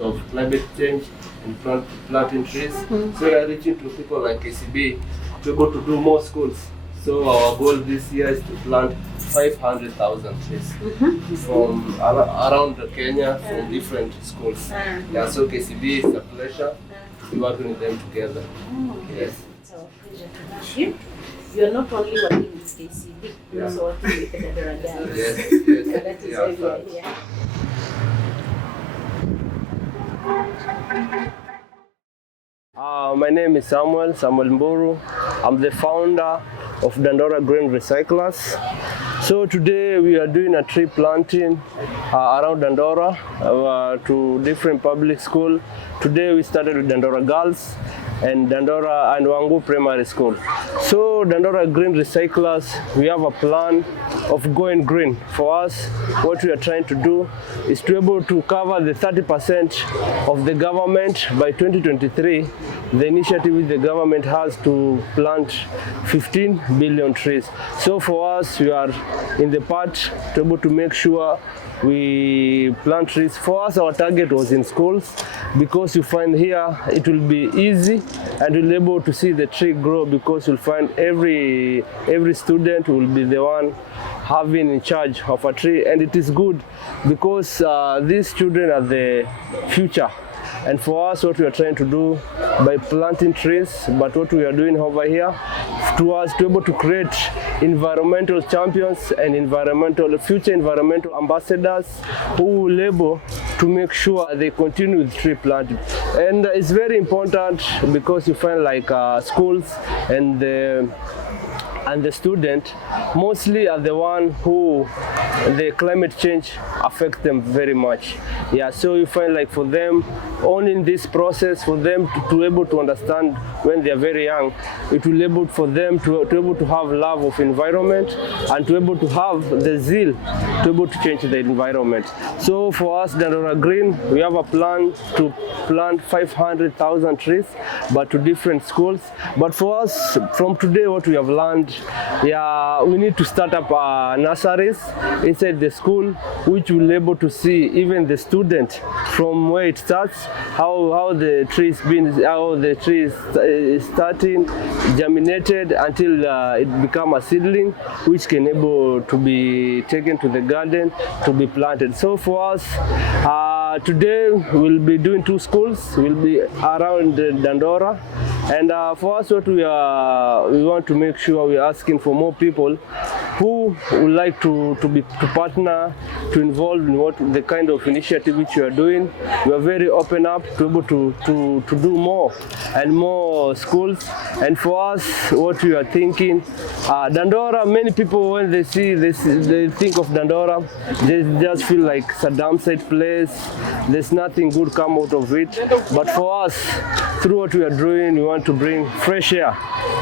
of climate change and planting trees. So we are reaching to people like KCB to be able to do more schools. So our goal this year is to plant 500,000 trees from around Kenya, from different schools. Yeah, so KCB is a pleasure. We work with them together. Yes. It's our pleasure to meet you. You are not only working with KCB, you are also working with the Dandora girls. Yes. So that is why we are here. My name is Samuel Mburu. I'm the founder of Dandora Green Recyclers. So today we are doing a tree planting around Dandora to different public schools. Today we started with Dandora Girls and Dandora and Wangu Primary School. So Dandora Green Recyclers, we have a plan of going green. For us, what we are trying to do is to be able to cover the 30% of the government by 2023. The initiative which the government has to plant 15 billion trees. So for us, we are in the part to be able to make sure we plant trees. For us, our target was in schools, because you find here it will be easy and you'll be able to see the tree grow, because you'll find every student will be the one having in charge of a tree. And it is good because these children are the future. And for us, what we are trying to do by planting trees, but what we are doing over here, to us to be able to create environmental champions and future environmental ambassadors who will be able to make sure they continue with tree planting. And it's very important because you find like schools and the student mostly are the one who the climate change affects them very much. Yeah, so you find like for them, only in this process, for them to be able to understand when they are very young, it will be able for them to be able to have love of environment and to be able to have the zeal to be able to change the environment. So for us, Dandora Green, we have a plan to plant 500,000 trees, but to different schools. But for us, from today, what we have learned, yeah, we need to start up nurseries inside the school, which will be able to see even the student from where it starts, how the tree is starting, germinated until it become a seedling, which can able to be taken to the garden to be planted. So for us, today we'll be doing 2 schools. We'll be around Dandora, and for us, what we want to make sure we are asking for more people who would like to partner, to involve in what the kind of initiative which you are doing. We are very open up to be able to do more and more schools. And for us, what we are thinking, Dandora, many people when they think of Dandora, they just feel like it's a downside place. There's nothing good come out of it. But for us, through what we are doing, we want to bring fresh air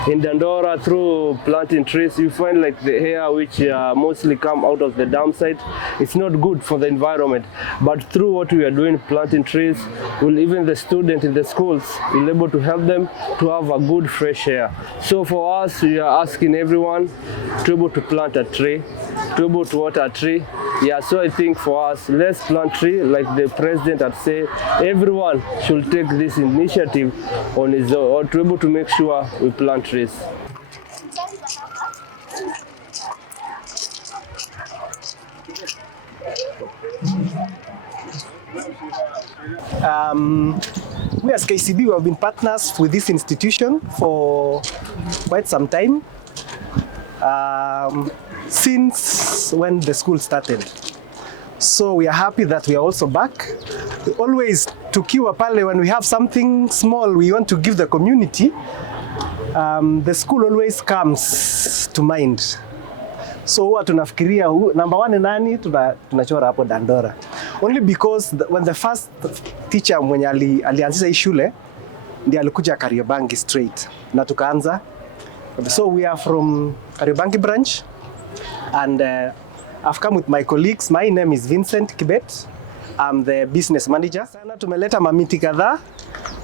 in Dandora through planting trees. You find like the air which mostly come out of the downside, it's not good for the environment. But through what we are doing, planting trees, even the students in the schools will be able to help them to have a good fresh air. So for us, we are asking everyone to be able to plant a tree, to be able to water a tree. Yeah, so I think for us, let's plant tree, like the president had said. Everyone should take this initiative on his own, or to be able to make sure we plant trees. We as KCB, we have been partners with this institution for quite some time, since when the school started. So we are happy that we are also back. We always tukiwa pale, when we have something small we want to give the community, the school always comes to mind. So huwa tunafikiria number 1 ni nani, tunachora hapo Dandora. Only because when the first teacher mwenye alianzisha hii shule ndiye alikuja Kariobangi straight na tukaanza. So we are from Kariobangi branch, and I've come with my colleagues. My name is Vincent Kibet. I'm the business manager. Sana tumeleta mamiti kadhaa.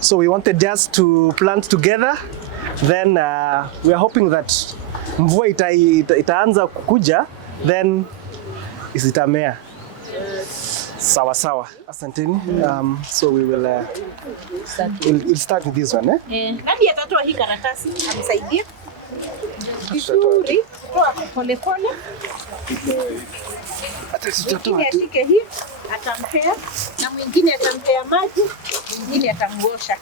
So we wanted just to plant together. Then we are hoping that mvua itaanza kukuja, then isitamea. Sawa sawa. Asanteni. So we will we'll start with this one, eh? Nani atatoa hii karatasi amsaidie? Vizuri. Toa pole pole. Mwingine ashike hii, atampea na mwingine atampea maji, mwingine atamuosha.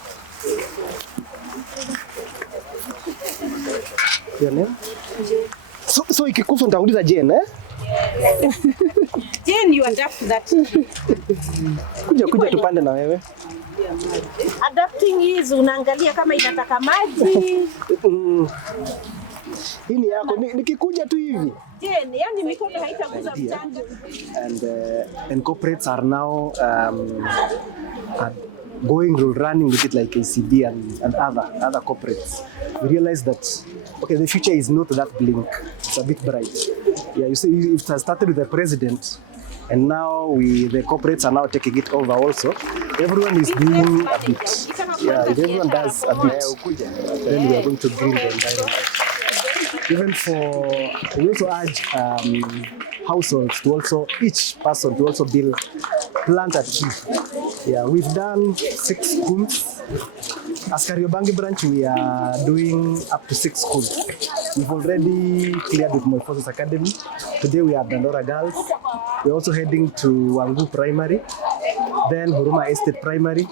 So ikikufa nitauliza Jane, eh? Jane, you adapt that. Kuja tupande na wewe. Adapting is unaangalia kama inataka maji. Hii ni yako, nikikuja tu hivi. Jane, yani mikono haitaguza mchanga. And corporates are now running with it like ACB and other corporates. We realize that the future is not that blink. It's a bit bright. Yeah, you see, it has started with the president, and now the corporates are now taking it over also. Everyone is doing a bit. Yeah, if everyone does a bit, then we are going to green the environment. Even we also urge households to also, each person to also plant a tree. Yeah, we've done 6 schools. As Kariobangi branch, we are doing up to 6 schools. We've already cleared with Moiforces Academy. Today we are Dandora Girls. We're also heading to Wangu Primary, then Huruma Estate Primary,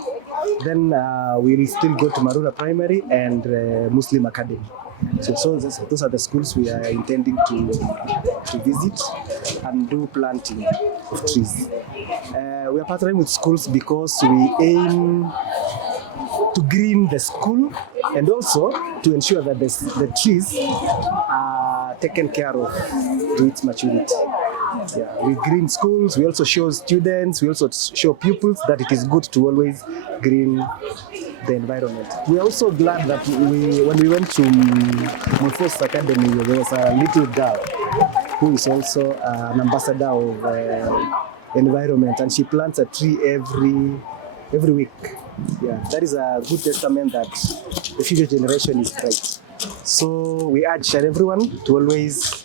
then we'll still go to Marura Primary and Muslim Academy. So those are the schools we are intending to visit and do planting of trees. We are partnering with schools because we aim to green the school and also to ensure that the trees are taken care of to its maturity. Yeah, we green schools, we also show students, we also show pupils that it is good to always green the environment. We are also glad that when we went to Moiforces Academy, there was a little girl who is also an ambassador of environment, and she plants a tree every week. Yeah, that is a good testament that the future generation is bright. So we urge everyone to always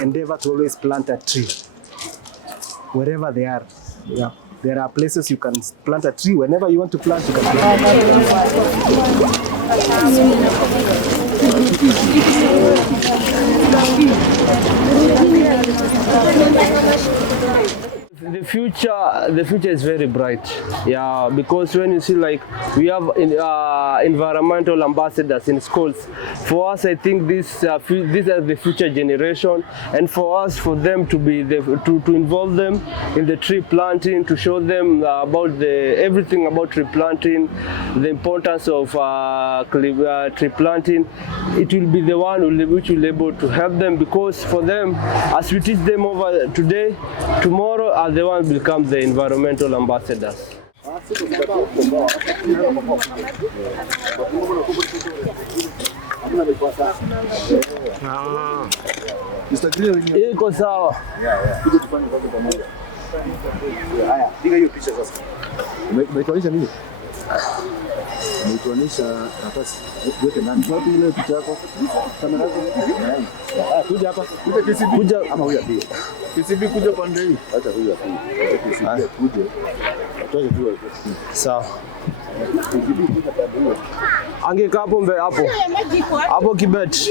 endeavor to always plant a tree wherever they are. Yeah. There are places you can plant a tree. Whenever you want to plant, you can plant The future is very bright, yeah, because when you see like we have environmental ambassadors in schools. For us, I think these are the future generation, and for them to be to involve them in the tree planting, to show them about everything about tree planting, the importance of tree planting. It will be the one which will be able to help them, because for them, as we teach them over today, tomorrow are the ones will become the environmental ambassadors. Iko sawa. Haya, piga hiyo picha sasa. Umetuonyesha nini? Umetuonyesha nafasi. Weke ndani. Wapi ile picha yako? Kamera yako. Kuja hapa. Kuja KCB. Kuja ama huyu pia. KCB kuja pande hii. Acha huyu hapa. KCB kuja. Atoje tu. Sawa. Angeka hapo hapo kibet.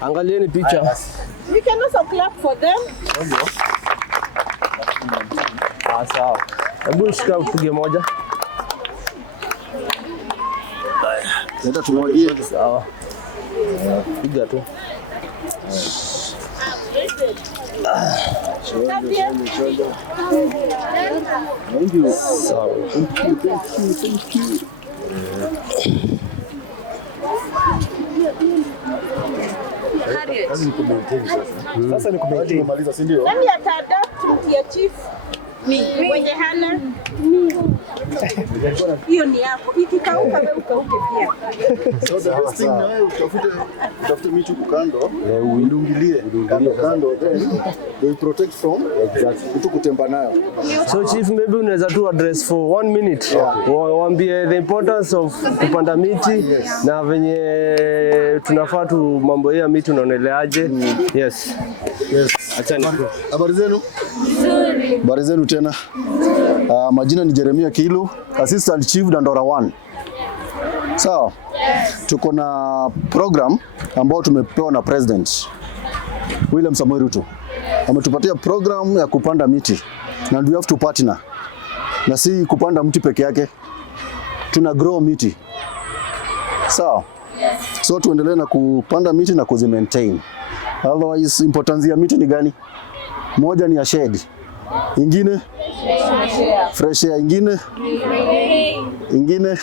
Angalieni picha. We can also clap for them. Sawa. Hebu shika upige moja. Leta tumoja. Sawa. Piga tu. Sasa ni kumaintain. Tumaliza, si ndio? Nani ataadapt ya chief? Mwenye hana Hiyo ni yako. Ikikauka wewe ukauke pia. So the best thing na wewe utafute miti huko kando, uindungilie kando, then they protect from mtu kutemba nayo. So chief, maybe unaweza tu address for 1 minute. Waambie the importance of kupanda miti na venye tunafaa tu mambo ya miti unaoneleaje? Yes. Achani. Habari zenu? Nzuri. Habari zenu tena. Majina ni Jeremia Kilu, Assistant Chief Dandora 1. Sawa. Tuko na program ambao tumepewa na President William Samoei Ruto. Ametupatia program ya kupanda miti. Na we have to partner. Na si kupanda mti peke yake. Tuna grow miti. Sawa. So tuendelee na kupanda miti na kuzimaintain. Otherwise importance ya miti ni gani? Moja ni ya shade. Ingine fresh air, ingine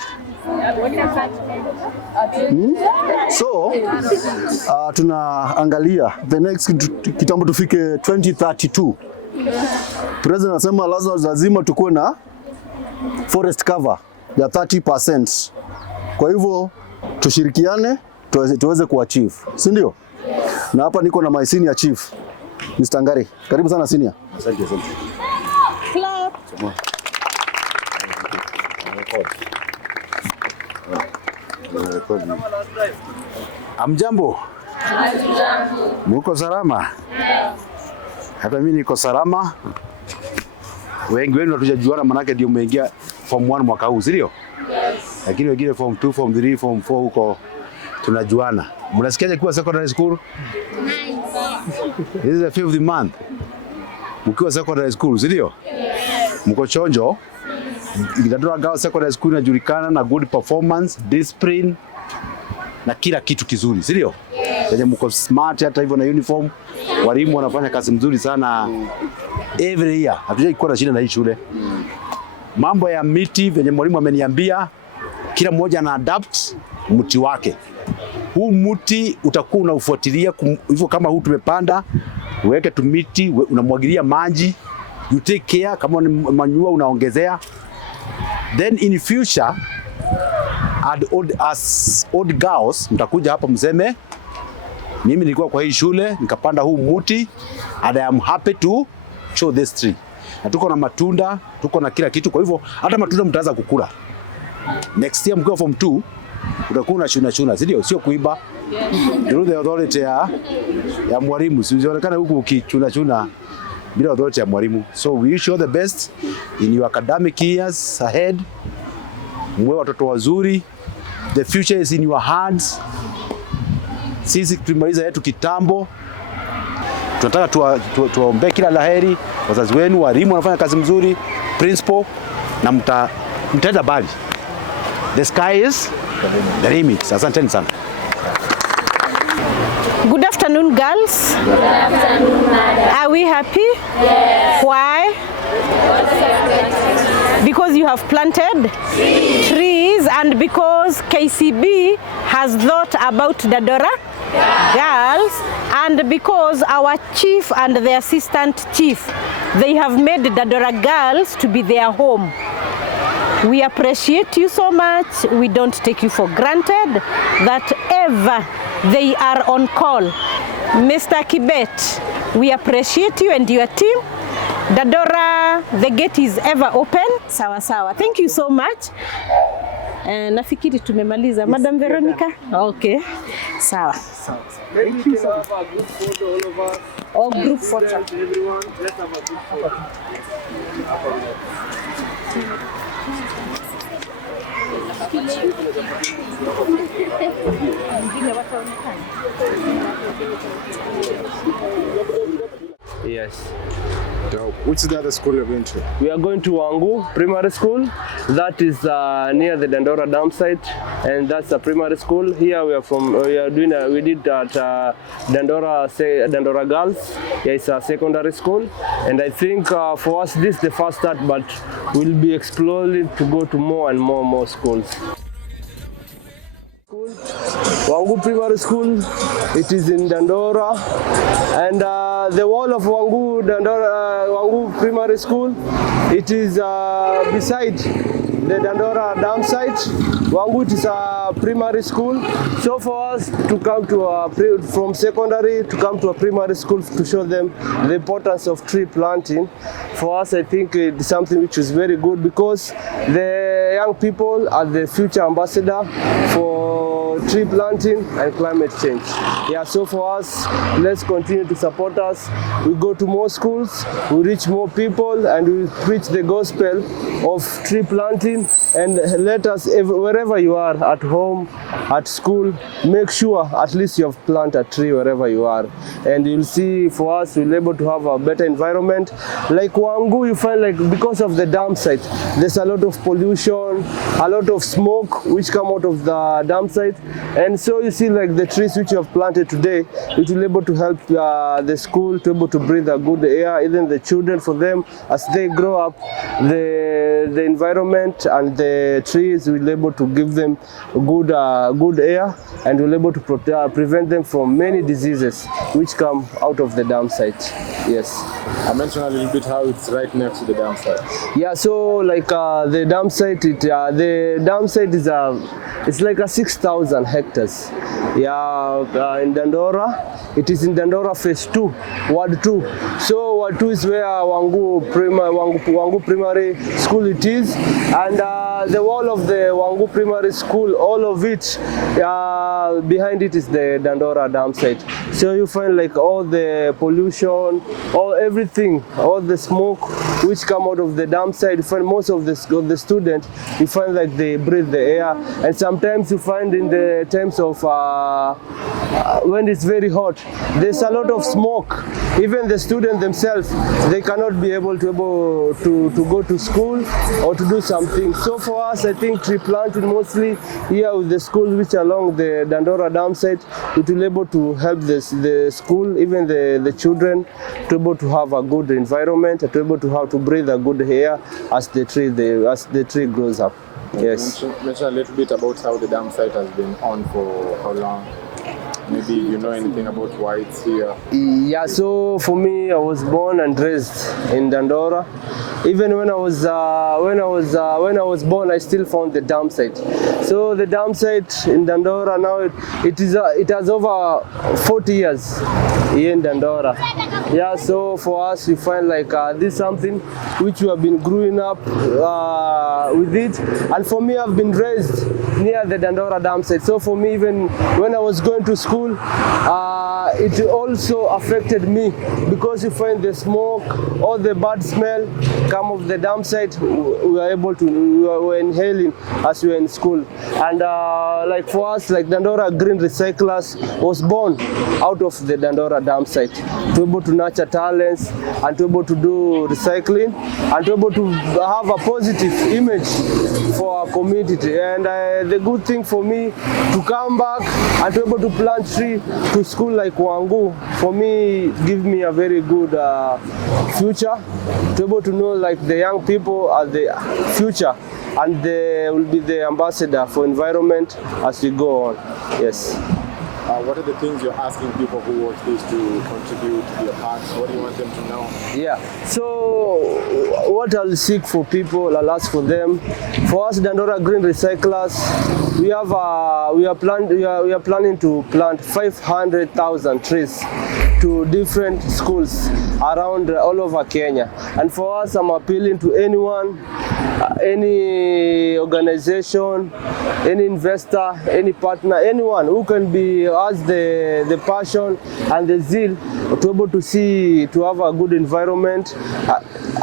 So tunaangalia the next kitambo tufike 2032. President anasema lazima tukuwe na forest cover ya 30%. Kwa hivyo tushirikiane tuweze kuachieve, si ndio? Na hapa niko na my senior chief Mr. Ngari. Karibu sana senior. Asante. Clap. Amjambo. Muko salama? Hata mimi niko salama. Wengi wenu hatujajuana manake ndio umeingia form 1 mwaka huu, ndio? Lakini wengine form 2, form 3, form 4 huko tunajuana. Mnasikiaje kuwa secondary school? This is the 5th month. Mkiwa secondary school, ndio? Mko chonjo. Dandora Girls Secondary School inajulikana na good performance, discipline na kila kitu kizuri, ndio? Yenye mko smart, hata hivyo na uniform. Walimu wanafanya kazi mzuri sana every year. Hatujai kuwa na shida na hii shule. Mambo ya miti venye mwalimu ameniambia, kila mmoja ana adapt mti wake. Huu mti utakuwa unaufuatilia hivyo, kama huu tumepanda, uweke tu miti, unamwagilia maji, you take care, kama ni manure unaongezea. Then in future, as old girls, mtakuja hapa mseme, mimi nilikuwa kwa hii shule, nikapanda huu mti, and I am happy to show this tree. Na tuko na matunda, tuko na kila kitu, kwa hivyo hata matunda mtaanza kukula. Next year mkiwa form 2, utakuwa na chuna, sio kuiba. Through the authority ya mwalimu, usionekane huku ukichuna bila authority ya mwalimu. So we wish you the best in your academic years ahead. Mwe watoto wazuri. The future is in your hands. Sisi tumaliza yetu kitambo. Tunataka tuwaombe kila laheri wazazi wenu, walimu wanafanya kazi mzuri, principal, na mtaenda bali. The sky is the limit. Asanteni sana. Good afternoon, girls. Good afternoon, madam. Are we happy? Yes. Why? Because you have planted trees and because KCB has thought about Dandora girls, and because our chief and the assistant chief, they have made Dandora girls to be their home. We appreciate you so much. We don't take you for granted that ever they are on call. Mr. Kibet, we appreciate you and your team. Dandora, the gate is ever open. Sawa sawa. Thank you so much. Nafikiri tumemaliza. Madam Veronica? Okay. Sawa. Thank you. Have a group photo, all of us. Oh, group photo. Everyone, let's have a group photo. Yes. Which is the other school you're going to? We are going to Wangu Primary School. That is near the Dandora dam site, and that's a primary school. Here we are from. We did at Dandora Girls. Yeah, it's a secondary school, and I think for us this is the first start, but we'll be exploring to go to more and more schools. Wangu Primary School, it is in Dandora, and the wall of Wangu Primary School, it is beside the Dandora dam site. Wangu is a primary school. So for us to come to from secondary to come to a primary school to show them the importance of tree planting, for us I think it's something which is very good, because the young people are the future ambassador for tree planting and climate change. Yeah, so for us, let's continue to support us. We go to more schools, we reach more people, and we preach the gospel of tree planting. And let us, wherever you are, at home, at school, make sure at least you have planted a tree wherever you are. And you'll see, for us, we'll be able to have a better environment. Like Wangu, you find like because of the dam site, there's a lot of pollution, a lot of smoke which come out of the dam site. And so you see like the trees which you have planted today, it will be able to help the school to be able to breathe a good air, even the children, for them as they grow up, the environment and the trees will be able to give them good air, and will be able to prevent them from many diseases which come out of the dam site. Yes. I mentioned a little bit how it's right next to the dam site. Yeah, so like the dam site, is it's like a 6,000 hectares. Yeah, in Dandora, it is in Dandora phase 2, ward 2. So ward 2 is where Wangu Primary School it is, and the wall of the Wangu Primary School, all of it, behind it is the Dandora dam site. So you find like all the pollution, everything, all the smoke which come out of the dam site. You find most of the students, you find like they breathe the air, and sometimes you find in the times of when it's very hot, there's a lot of smoke. Even the students themselves, they cannot be able to go to school or to do something. So for us, I think tree planting mostly here with the schools which are along the Dandora dam site, it will be able to help the school, even the children, to be able to have a good environment, to be able to have to breathe a good air as the tree grows up. Yes. Mention a little bit about how the dam site has been on for how long. Maybe you know anything about why it's here? Yeah, so for me, I was born and raised in Dandora. Even when I was born, I still found the dam site. So the dam site in Dandora now it has over 40 years here in Dandora. Yeah, so for us, we find like this is something which we have been growing up with it. And for me, I've been raised near the Dandora dam site. So for me, even when I was going to school, it also affected me, because you find the smoke, all the bad smell come of the dam site. We were inhaling as we were in school. And like for us, like Dandora Green Recyclers was born out of the Dandora dam site, to be able to nurture talents and to be able to do recycling and to be able to have a positive image for our community. And the good thing for me to come back and to be able to plant tree to school like Wangu, for me, give me a very good future, to be able to know like the young people are the future, and they will be the ambassador for environment as we go on. Yes. What are the things you're asking people who watch this to contribute to your part? What do you want them to know? Yeah, so what I'll seek for people, I'll ask for them. For us, Dandora Green Recyclers, we are planning to plant 500,000 trees to different schools around all over Kenya. And for us, I'm appealing to anyone, any organization, any investor, any partner, anyone who can be has the passion and the zeal to be able to have a good environment.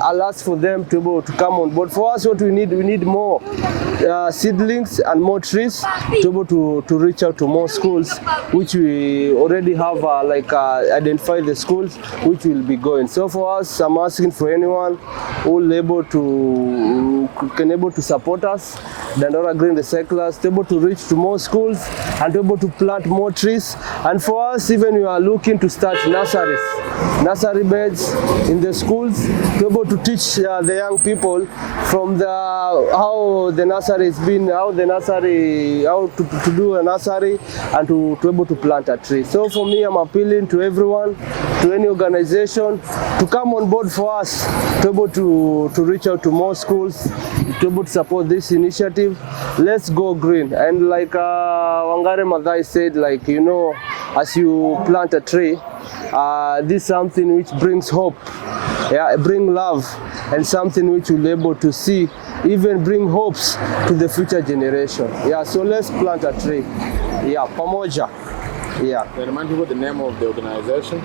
I'll ask for them to be able to come on board. For us, what we need more seedlings and more trees to be able to reach out to more schools, which we already have identified the schools which will be going. So for us, I'm asking for anyone who will can able to support us, Dandora Green Recyclers, to be able to reach to more schools and to be able to plant more trees. And for us, even we are looking to start nursery beds in the schools, to be able to teach the young people from how the nursery has been, how to do a nursery and to able to plant a tree. So for me, I'm appealing to everyone, to any organization, to come on board for us, to able to reach out to more schools, to able to support this initiative. Let's go green. And like Wangare Madai said, like, you know, as you plant a tree, this is something which brings hope, yeah, bring love, and something which will be able to see, even bring hopes to the future generation. Yeah, so let's plant a tree. Yeah, pamoja. Yeah. Can you remind people the name of the organization?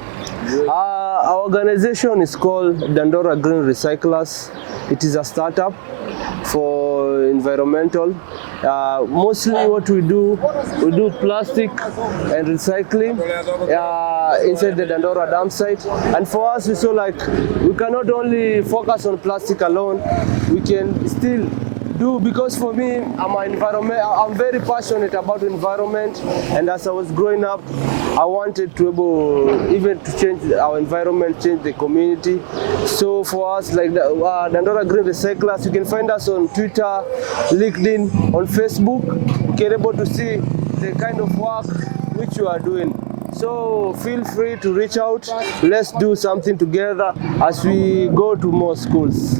Our organization is called Dandora Green Recyclers. It is a startup for environmental. Mostly what we do plastic and recycling inside the Dandora dam site. And for us, we saw like we cannot only focus on plastic alone. We can still do, because for me, I'm very passionate about environment, and as I was growing up, I wanted to even to change our environment, change the community. So for us, like the Dandora Green Recyclers, you can find us on Twitter, LinkedIn, on Facebook. You can able to see the kind of work which you are doing. So feel free to reach out. Let's do something together as we go to more schools.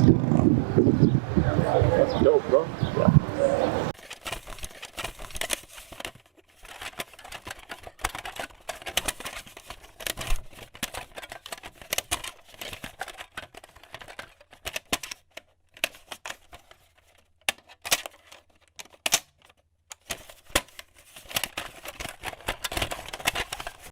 That's dope, bro. Yeah.